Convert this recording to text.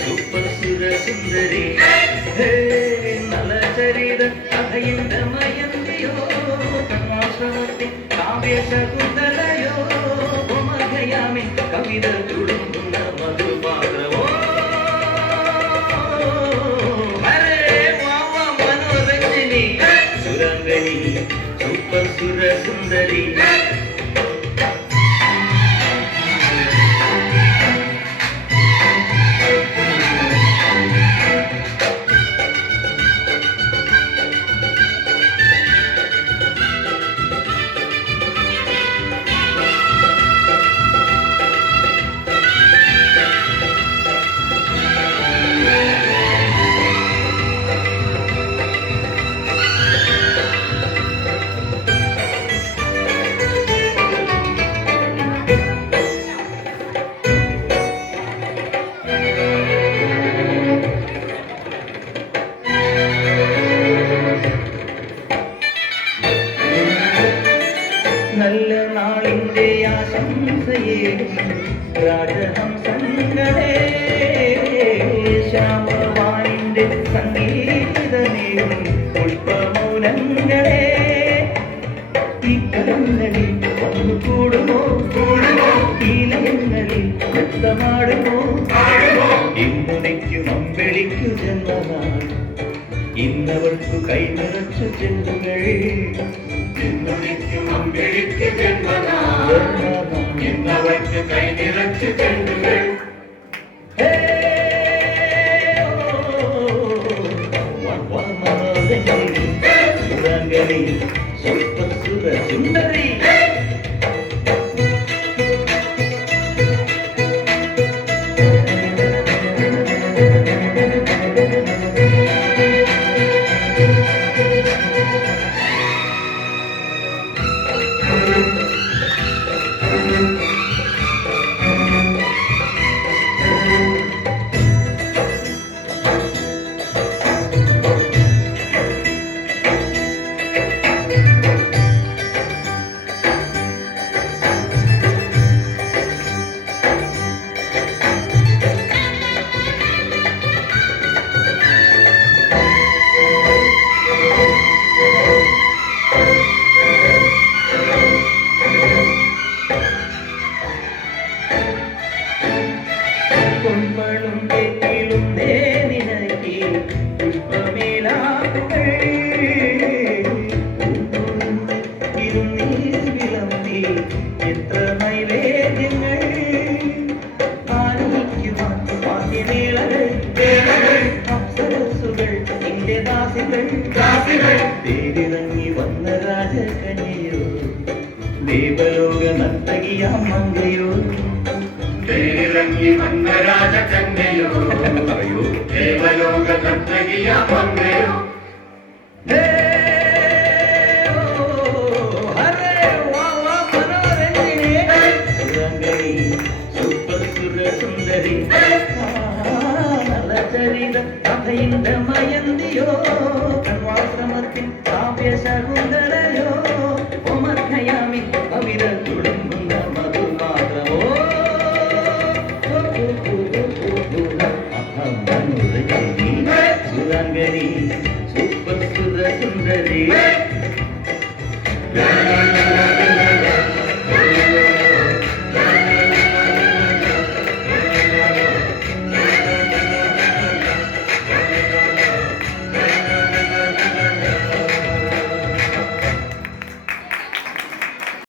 super സുര സുന്ദരി നലചരിത കഥയിന്ത മയന്തിയോ കർമാശ്രമത്തിൽ കാവ്യശകുന്തലയോ ഉപമകയാമി കവിത തുളുമ്പുന്ന മധുപാത്രമോ Manoranjani സുരംഗനി super സുര സുന്ദരി നല്ല നാളിൻ്റെ ആശംസയേകും രാജഹംസങ്ങളെ ശ്യാമവാനിൻ്റെ സംഗീതമേകും പുഷ്പമൗനങ്ങളെ ഈ കരങ്ങളിൽ വന്നു കൂടുമോ ഈ ലയങ്ങളിൽ നൃത്തമാടുമോ ഇന്നുനയ്ക്കും അമ്പെളിക്കു ജന്മനാൾ ഇന്നവൾക്കു കൈനിറച്ചു ചെണ്ടുകൾ ഇന്നവൾക്ക് കൈനിറച്ചു ചെണ്ടുകൾ സുരംഗനി സൂപ്പർ സുര സുന്ദരി പൊന്മളും കേട്ടിലും നിനക്കി പുഷ്പമേലാകുകൾ ഇരുന്നീർ വിളമ്പി എത്ര നൈവേദ്യങ്ങൾ ആനയിക്കുവാൻ വാദ്യമേളകൾ അപ്സരസുകൾ നിന്റെ ദാസികൾ തേരിറങ്ങി വന്ന രാജകന്യയോ ദേവലോക നർത്തകിയാം മങ്കയോ തേരിറങ്ങി വന്ന രാജകന്യയോ ദേവലോക നർത്തകിയ മങ്കയോ സുരംഗനി സൂപ്പർ സുര സുന്ദരി നലചരിത കഥയിന്ത മയന്തിയോ കർമാശ്രമത്തിൽ കാവ്യശകുന്തലയോ ഒമർഖയാമി കവിത തുളുമ്പുന്ന മധുപാത്രമോ സുരംഗനി സൂപ്പർ സുര സുന്ദരി